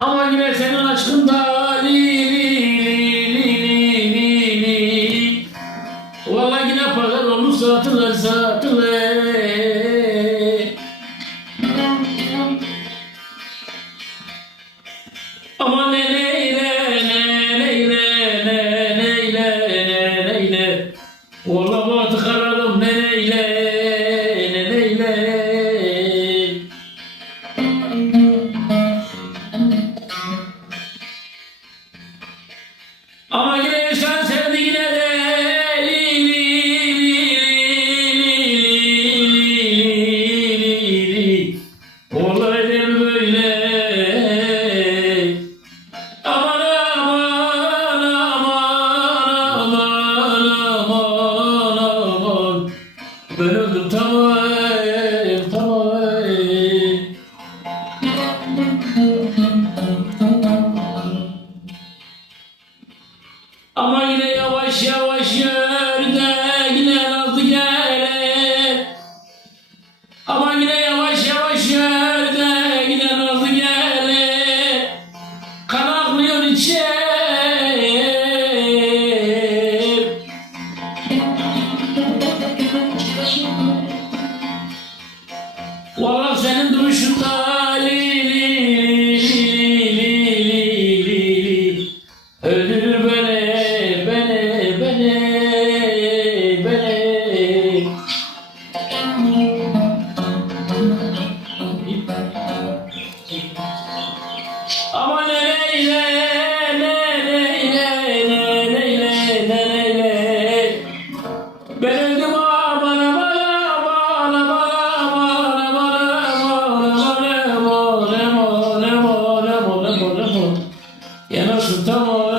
Ama yine senin aşkında li li li li li li li Valla yine pazar olmuş satılır satılır Ama ne neyle ne neyle ne neyle ne neyle Valla Olaylar böyle. Aman aman aman aman aman aman. Ben öldüm tamam Ama yine yavaş yavaş yerde İçim Valla senin duruşunda li li li li li li. Li Öldürür beni, beni, beni, beni Ama ne Ben öldüm aman aman Ya no asustamos.